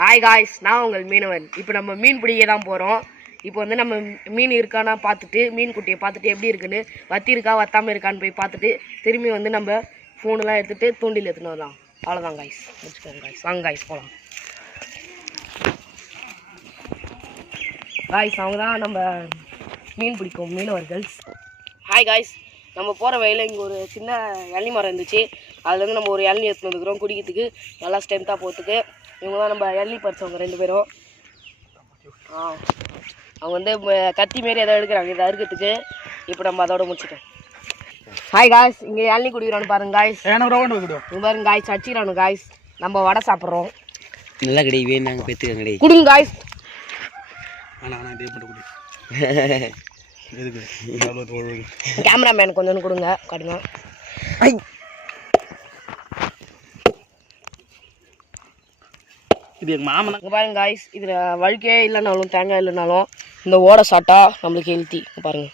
Hi guys, நான் உங்கள் மீனவன். இப்போ நம்ம மீன் பிடிக்க தான் போகிறோம். இப்போ வந்து நம்ம மீன் இருக்கானா பார்த்துட்டு, மீன் குட்டியை பார்த்துட்டு எப்படி இருக்குன்னு, வத்தி இருக்கா வத்தாமல் இருக்கான்னு போய் பார்த்துட்டு திரும்பி வந்து நம்ம ஃபோனெலாம் எடுத்துகிட்டு தூண்டில் எடுத்துன்னு வரலாம். அவ்வளோதான் காய்ஸ், முடிச்சுக்கோங்க காய்ஸ். வாங்க காய்ஸ் போகலாம். காய்ஸ் அவங்க தான் நம்ம மீன் பிடிக்கும் மீனவர்கள். ஹாய் காய்ஸ், நம்ம போகிற வழியில் இங்கே ஒரு சின்ன இளநி மரம் இருந்துச்சு. அதுலேருந்து நம்ம ஒரு இளநி எடுத்துன்னு வந்துக்கிறோம் குடிக்கிறதுக்கு, நல்லா ஸ்ட்ரென்த்தாக போகிறதுக்கு. இவங்க தான் நம்ம இளநி பறிச்சவங்க 2 பேரும். அவங்க வந்து கத்தி மாரி எதாவது எடுக்கிறாங்க இதை அறுக்கிறதுக்கு. இப்போ நம்ம அதோட முடிச்சுட்டோம். ஹாய் காய்ஸ், இங்கே இளநி குடிக்கிறான்னு பாருங்க காய்ஸ். இங்கே பாருங்க காய்ஸ், அடிச்சுக்கிறானு காய்ஸ். நம்ம வடை சாப்பிட்றோம். நல்லா கிடையாது, நாங்கள் பெற்றுக்க கிடையாது. கொடுங்க காய்ஸ். கேமராமேன் கொஞ்சம் கொடுங்க, காட்டுங்க. இது எங்கள் மாமன். இங்கே பாருங்க காய்ஸ், இதில் வழுக்கே இல்லைனாலும் தேங்காய் இல்லைனாலும் இந்த ஓடை சாட்டா நம்மளுக்கு ஹெல்த்தி. பாருங்க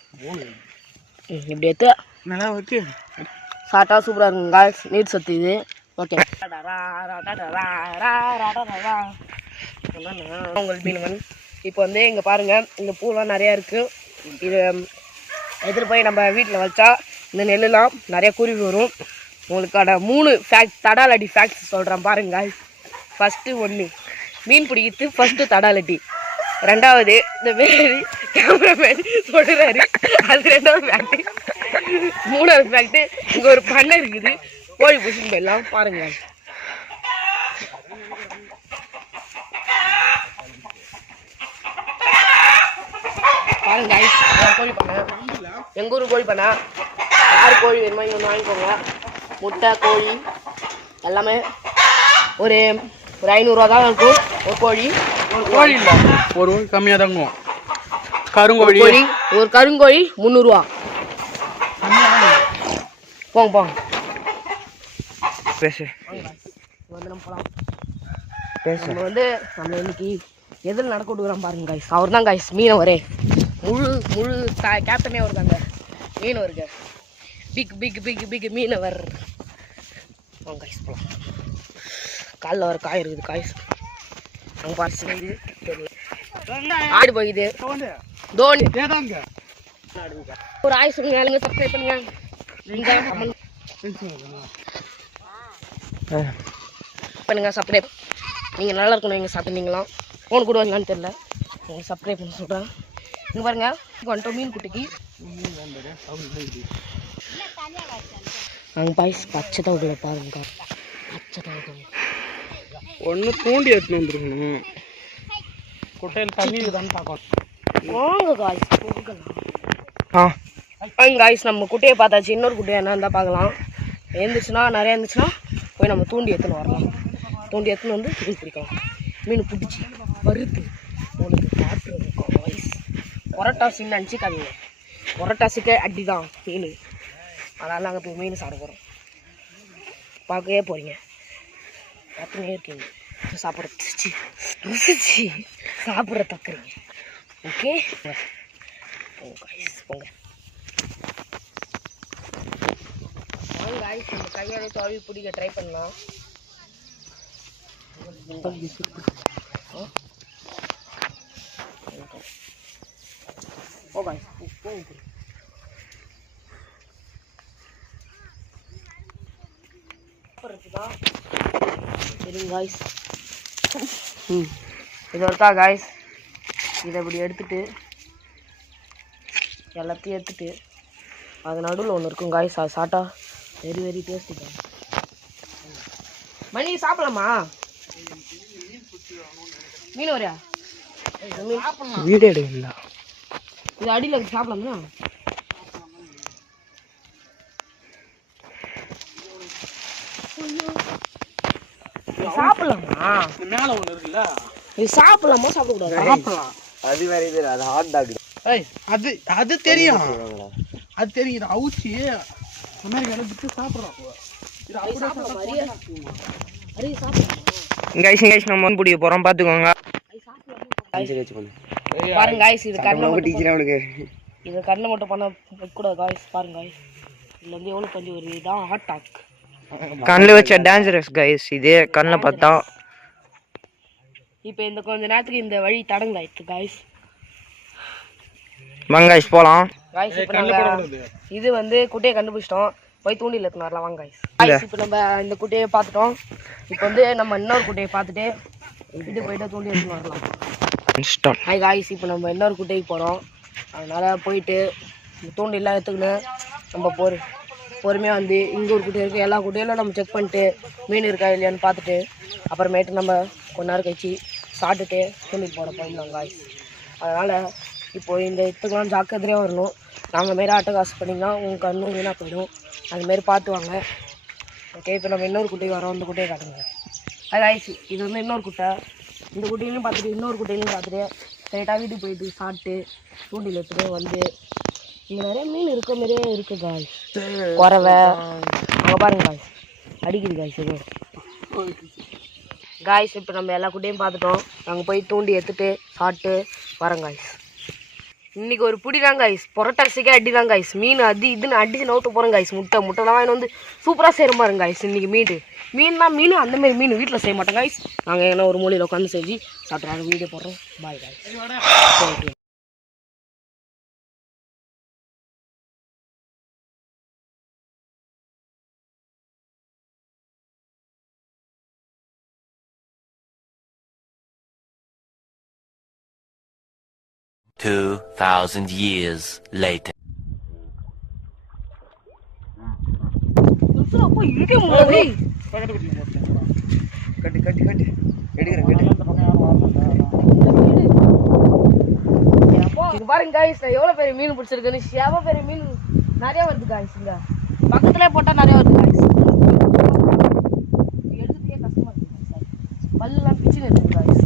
இப்படி எடுத்து நல்லா ஓகே சாட்டா சூப்பராக இருக்குங்க காய்ஸ். நீர் சத்து இது. ஓகே உங்கள் மீனவன். இப்போ வந்து இங்கே பாருங்கள், இந்த பூலாம் நிறையா இருக்குது. இது எடுத்துகிட்டு போய் நம்ம வீட்டில் வச்சா இந்த நெல்லுலாம் நிறையா குருவி வரும். உங்களுக்கான 3 தடாலடி ஃபேக்ட்ஸ் சொல்கிறேன் பாருங்க காய்ஸ். ஃபஸ்ட்டு 1 மீன் பிடிக்கிறது, ஃபஸ்ட்டு தடாலட்டி. 2வது இந்த வேறு கேமராமேன் சொல்கிறாரு, அது 2வது ஃபேக்ட்டு. 3வது ஃபேக்ட்டு இங்கே ஒரு பண்ணை இருக்குது, கோழி பிடிச்சின்னு போயிடலாம் பாருங்க. பாருங்க கோழி பண்ணை, எங்கள் ஊர் கோழி பண்ணை. யார் கோழி வேணுமோ இங்கே வந்து வாங்கிக்கோங்க. முட்டை கோழி எல்லாமே ஒரு 500 தான் இருக்கும் ஒரு கோழி. ஒரு கோழி இல்லை, ஒரு கோழி கம்மியாக தாங்கும். கருங்கோழி ஒரு கருங்கோழி 300 ரூபா. போங்க போங்க பேசு வந்து நம்ம போகலாம். நம்ம வந்து நம்ம இன்னைக்கு எதில் நடக்க விடுக்கிறோம் பாருங்க காய்ஸ். அவர் தான் காய்ஸ் மீனவரே, முழு கேப்டனே அவர் தாங்க மீனவருக்கு. பிக் பிக் பிக் பிக் மீனவர். வாங்க காய்ஸ் போகலாம். காலில் வர காய் இருக்குது காய்ஸ். அங்கே பாசி தெரியல, ஆடு போகுது. தோனி ஒரு ஆய் சொல்லுங்க, எல்லாமே சப்ஸ்கிரைப் பண்ணுங்க. பண்ணுங்க சப்ஸ்கிரைப். நீங்கள் நல்லா இருக்கணும், நீங்கள் சாப்பிட்டீங்களாம் ஃபோன் கூட வரலான்னு தெரியல. உங்களுக்கு சப்ஸ்கிரைப் பண்ண சொல்கிறேன். இங்கே பாருங்க, வந்துட்டோம் மீன் குட்டிக்கு. நாங்கள் பாய்ஸ் பச்சை தான் விடுங்க பாருங்க, பச்சை தான் விடுங்க. ஒன்று தூண்டி எடுத்துன்னு வந்துருக்கணும். குட்டையில் தண்ணி இருக்குதான்னு பார்க்கணும். வாங்க காய்ஸ் போகலாம். காய்ஸ் நம்ம குட்டையை பார்த்தாச்சு. இன்னொரு குட்டையை என்ன இருந்தால் பார்க்கலாம். இருந்துச்சுன்னா நிறையா இருந்துச்சுன்னா போய் நம்ம தூண்டி எடுத்துன்னு வரலாம். தூண்டி எடுத்துன்னு வந்து மீன் பிடிக்கலாம். மீன் பிடிச்சி வறுத்து உங்களுக்கு பார்த்துருக்கோம் காய்ஸ். புரட்டாசின்னு நினச்சிக்காதீங்க, புரட்டாசிக்கே அடி தான் மீன். அதனால் நாங்கள் போய் மீன் சாப்பிட போகிறோம். பார்க்கவே போகிறீங்க, பார்த்துனே இருக்கீங்க, சாப்பிட்ற ருசிச்சு சாப்பிட்ற தக்குறீங்க. ஓகே போங்க காய்ஸ். இந்த கையாலே தொழில் பிடிக்க ட்ரை பண்ணலாம். சரிங்க காய்ஸ், இது ஒருக்கா காய்ஸ். இதை இப்படி எடுத்துட்டு எல்லாத்தையும் எடுத்துட்டு அது நடுவில் ஒன்று இருக்கும் காய்ஸ். அது சாப்பிட்டா வெரி டேஸ்டி தான். மணி சாப்பிடலாமா? மீன் வரையா வீடியோ எடுக்கல, இது அடியில் சாப்பிடலாமா? சாப்பிடலாமா? மேலே ஒன்று இருக்குல்ல, இது சாப்பிடலாமா சாப்பிடக்கூடாது? சாப்பிடலாம். அது வேற இது, அது ஹாட் டாக். அது தெரியும், அது தெரியும். அவுச்சி அமெரிக்காவில் விட்டு சாப்பிட்றோம். நம்ம வந்து பிடிக்க போகிறோம், பார்த்துக்கோங்க. பாருங்க காய்ஸ், இது கண்ணில் மட்டும் பண்ண வைக்கக்கூடாது காய்ஸ். பாருங்க காய்ஸ், இதுல வந்து எவ்வளவு பஞ்சு வருது. இதான் ஹாட் டாக். கண்ணில் வச்ச டேஞ்சரஸ் கைஸ். இது கண்ணில் பார்த்தா இப்போ இந்த கொஞ்ச நேரத்துக்கு இந்த வழி தடங்கலாயிடுச்சு காய்ஸ். வாங்க காய்ஸ் போகலாம். காய்ஸ் இப்போ நாங்கள் இது வந்து குட்டையை கண்டுபிடிச்சிட்டோம். போய் தூண்டில் எடுத்துன்னு வரலாம் வாங்க காய்ஸ். காய்ஸ் இப்போ நம்ம இந்த குட்டையை பார்த்துட்டோம். இப்போ வந்து நம்ம இன்னொரு குட்டையை பார்த்துட்டு இது போயிட்டு தூண்டி எடுத்துன்னு வரலாம். ஹாய் காய்ஸ், இப்போ நம்ம இன்னொரு குட்டைக்கு போகிறோம். அதனால் போயிட்டு தூண்டிலாம் எடுத்துக்கின்னு நம்ம பொறுமையாக வந்து இங்கே ஒரு குட்டை இருக்குது, எல்லா குட்டையிலும் நம்ம செக் பண்ணிட்டு மீன் இருக்கா இல்லையான்னு பார்த்துட்டு அப்புறமேட்டு நம்ம கொஞ்ச நேரம் கழிச்சு சாப்பிட்டுட்டு தூண்டில் போட போயிடலாம் காய்ஸ். அதனால் இப்போது இந்த இடத்துக்குலாம் ஜாக்கிரதையாக வரணும். நாங்கள் மாரி அட்டகாசம் பண்ணிங்கன்னா உங்களுக்கு கண்ணும் வீணாக போயிடும். அதுமாரி பார்த்து வாங்க. ஓகே, இப்போ நம்ம இன்னொரு குட்டைக்கு வரோம். இந்த குட்டையை காட்டுங்க. அது ஆயிடுச்சு. இது வந்து இன்னொரு குட்டை. இந்த குட்டையிலையும் பார்த்துட்டு இன்னொரு குட்டையிலையும் பார்த்துட்டு ஸ்ட்ரைட்டாக வீட்டுக்கு போயிட்டு சாப்பிட்டு தூண்டில் எடுத்துகிட்டு வந்து இங்கே நிறைய மீன் இருக்க மாதிரியே இருக்குது காய்ஸ். குறவை அங்கே பாருங்க காய்ஸ், அடிக்குது காய்ஸ். இது காய்ஸ் இப்போ நம்ம எல்லா குட்டையும் பார்த்துட்டோம். நாங்கள் போய் தூண்டி எடுத்துகிட்டு சாப்பிட்டு வரோம் காய்ஸ். இன்றைக்கி ஒரு பிடி தான் காய்ஸ், புரட்டரிசிக்கே அடி தான் காய்ஸ். மீன் அது இதுன்னு அடிச்சு நவுத்த போகிறோம் காய்ஸ். முட்டைலாம் வாங்கிட்டு வந்து சூப்பராக செய்கிற பாருங்க காய்ஸ். இன்றைக்கி மீன் அந்தமாரி மீன் வீட்டில் செய்ய மாட்டோம் காய்ஸ். நாங்கள் என்ன ஒரு மூலையில் உட்காந்து செஞ்சு சாப்பிட்றாங்க. வீடியோ போடுறோம். Bye guys. $2,000 years later. அப்போ இழுக்க முடியாது. கட்டி கட்டி கட்டி எடுக்கிறேன். இது பாருங்க காய்ஸ், நான் எவ்வளோ பெரிய மீன் பிடிச்சிருக்கேன்னு. எவ்வளோ பெரிய மீன் நிறைய வருது காய்ஸ். இங்கே பக்கத்துலேயே போட்டால் நிறைய வருது காய்ஸ். எடுக்கிறதுக்கே கஷ்டமாக இருக்குது காய்ஸ். பல்லாம் பிச்சுன்னு இருக்குது காய்ஸ்.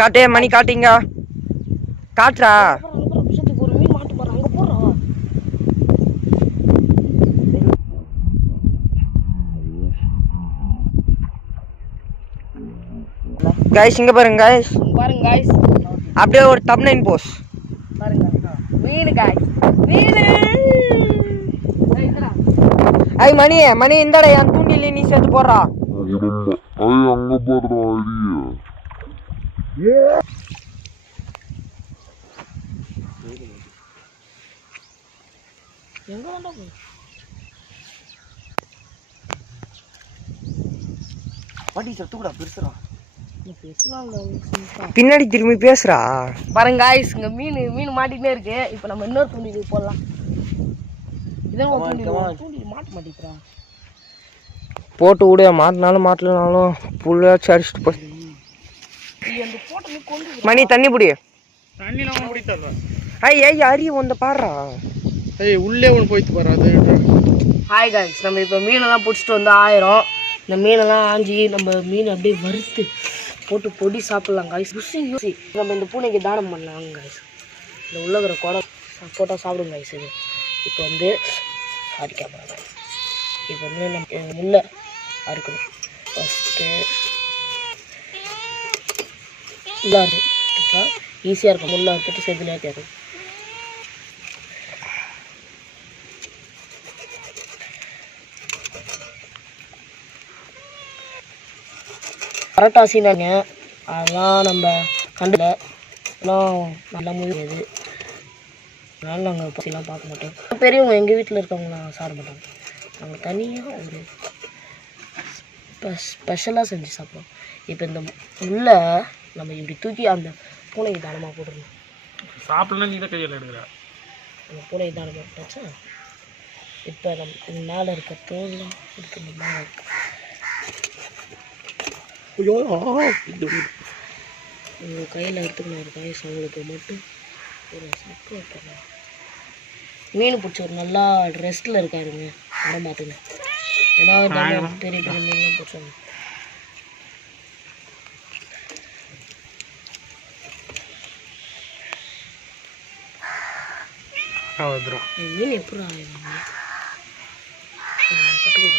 காட்டே மணி காட்டிங்க காட்டுறா. ஒரு மீன் மாட்டு போடுறோம். அங்கே போடுறோம். காய்ஸ் இங்க பாருங்க காய்ஸ், பாருங்க காய்ஸ், அப்படியே ஒரு தம்ப்நெயில் போஸ் பாருங்க. மீன் காய்ஸ், மீன். ஐ மணி இந்தடா என் தூண்டில நீ சேர்த்து போடுறா. அங்க போடுறோம் பாட்டி சத்துக்கூடா பெருசுடா. பின்னாடி திரும்பி பேசுறா. பாருங்க காய்ஸ், இங்க மீன் மாட்டிகிட்டே இருக்கு. இப்போ நம்ம இன்னொரு தூண்டில் போடலாம். இதான் தூண்டில் மாட்ட மாட்டேங்கிறா. போட்டு விடு, மாட்டினாலும் மாட்டலனாலும் புள்ளாச்சு அடிச்சுட்டு போய். மணி தண்ணி பிடி. தண்ணிலாம் பிடித்தல. ஐய் அரி ஒன்றை பாடுறா. உள்ளே ஒன்று போயிட்டு போறாது. ஹாய் காய்ஸ், நம்ம இப்போ மீனெல்லாம் பிடிச்சிட்டு வந்து 1000. இந்த மீனெல்லாம் ஆஞ்சி நம்ம மீன் அப்படியே வறுத்து போட்டு பொடி சாப்பிட்லாம் காய்ஸ். ருசி நம்ம இந்த பூனைக்கு தானம் பண்ணலாம் காய்ஸ். இந்த உள்ளகிற குடம் போட்டால் சாப்பிடுங்க காய்ஸ். இது இப்போ வந்து சாரிக்காம இப்போ வந்து நம்ம முல்லை அறுக்கணும். ஃபஸ்ட்டு முள்ளா அறுத்துட்டா ஈஸியாக இருக்கும். முள்ளை அறுத்துட்டு செதிலே தேடும். பரட்டாசினாங்க அதெல்லாம் நம்ம கண்டில் எல்லாம் நல்லா முடியாது. அதனால் நாங்கள் பசிலாம் பார்க்க மாட்டோம். பெரியவங்க எங்கள் வீட்டில் இருக்கவங்களாம் சாப்பிட மாட்டாங்க. நாங்கள் தனியாக ஒரு ஸ்பெஷலாக செஞ்சு சாப்பிடுவோம். இப்போ இந்த முள்ளை நம்ம இப்படி தூக்கி அந்த பூனைக்கு தானமாக போட்டுருணும். சாப்பிடலாம் நீ தான் கையில் எடுக்கிற. அந்த பூனைக்கு தானமாக போட்டாச்சா. இப்போ நம்ம இது மேலே இருக்க தோல்லாம் இருக்கு. இந்த மேலே இருக்கு உங்கள் கையில் எடுத்துக்கணும். ஒரு காய்ஸ் அவங்களுக்கு மட்டும் ஒரு சக்கு வைக்கணும். மீன் பிடிச்ச ஒரு நல்லா ரெஸ்ட்டில் இருக்காருங்க. படம் பார்த்துங்க. ஏன்னா பெரிய பெரிய மீன்லாம் பிடிச்சாங்க. மீன் எப்படி கட்டுக்கோ.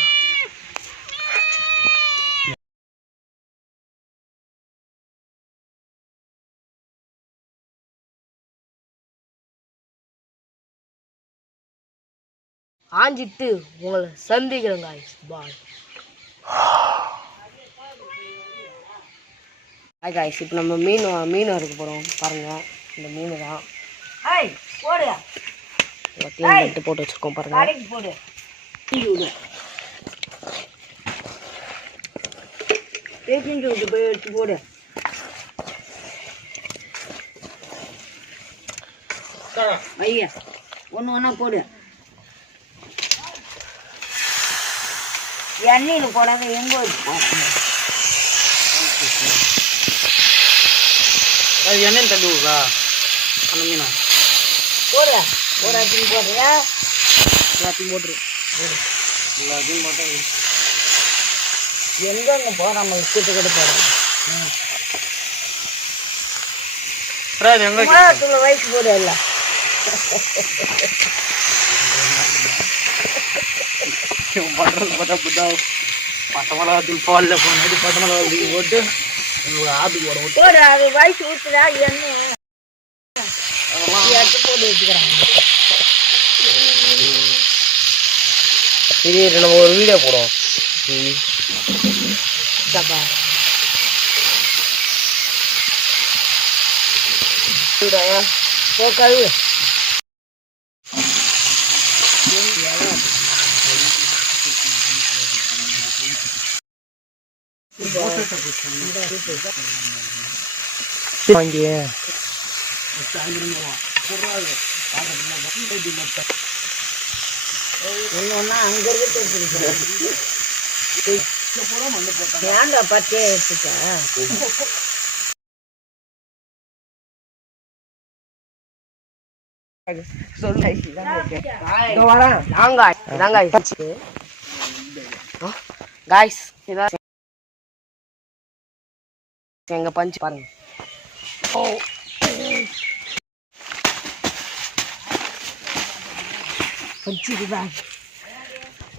ஆஞ்சிட்டு உங்களை சந்திக்கிறேன் காய்ஸ். பாய். ஹாய் காய்ஸ், இப்போ நம்ம மீன் வறுக்க போகிறோம். பாருங்கள், இந்த மீன் தான் எல்லாத்தையும் போட்டு வச்சுருக்கோம். பாருங்கள், போடு போய் எடுத்து போடு. ஐயா ஒன்று ஒன்றா போடு. எண்ணெயில் போடாத எங்கே வச்சு எண்ணெயில் தள்ளி விடுறா அந்த மீனா போடு. ஒரு அடிச்சு போடுறியா? எல்லாத்தையும் போட்டுரு. எல்லாத்தையும் போட்டா எங்கெங்க போடாம கிட்ட கிட்ட போடுறோம். எங்க வயசு போடு இல்லை. பண்றது பார்த்தா புத்தா பட்டமளவாத்தில் பாலில் போனது பட்டமளவாத்துக்கு போட்டு எங்களுக்கு ஆட்டுக்கு போட விட்டு போடு. அது வயசு ஊற்றுதா எண்ணெய் எடுத்து போட்டு வச்சுக்கிறாங்க. சரி, நம்ம ஒரு வீடியோ போடுவோம். போக்காது வாங்கி ஒன்னா அங்க இருக்கு. ஏன்டா பச்சையா எடுத்துட்டா? காய்ஸ், இதான் எங்க பஞ்சு. பாருங்க,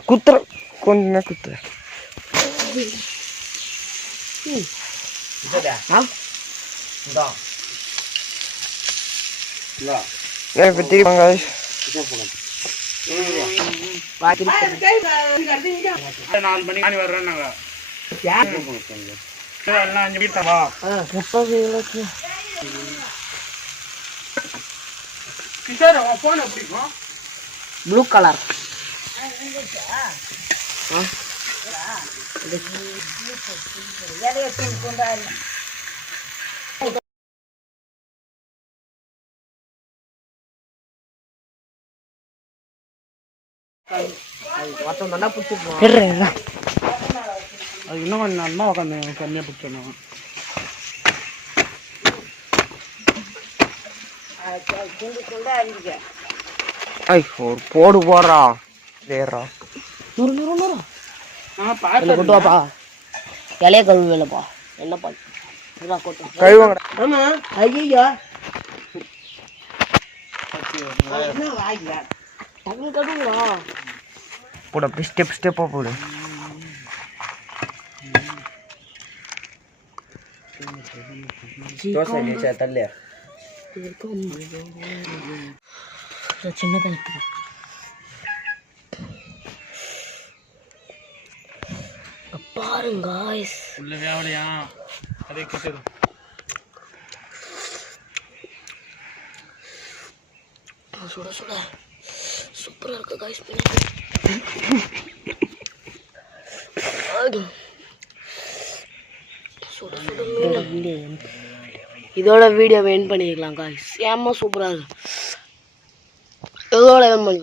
குத்துற கொஞ்சம் குத்துற. நாலு மணி மணி வர்றேன் நாங்கள் எல்லாம் 5 வீட்டவா கிஷோர் போன பிடிக்கும் ப்ளூ கலர். ஒருத்தன் நல்லா பிடிச்சிருப்போம். அது இன்னும் கொஞ்சம் நல்லா உட்காந்து கம்மியாக பிடிச்சோம். ஒரு போடு போடுறா. வேறா கொட்டுவாப்பா, இலைய கழுவு வேலைப்பா. என்னப்பா கழுவுங்கடா. ஐயா கழுவுங்களா? போட ஸ்டெப் ஸ்டெப்பா போடு. தள்ளு சின்னதாக இருக்குது. பாருங்க உள்ள வேவலையா அதே கிட்டது சுட சுட சூப்பராக இருக்கு காய்ஸ். சுட சுட இதோட வீடியோ எண்ட் பண்ணிக்கலாம் காய்ஸ். ஏமா சூப்பராக இருக்கு. இதோட எண்ட் பண்ணி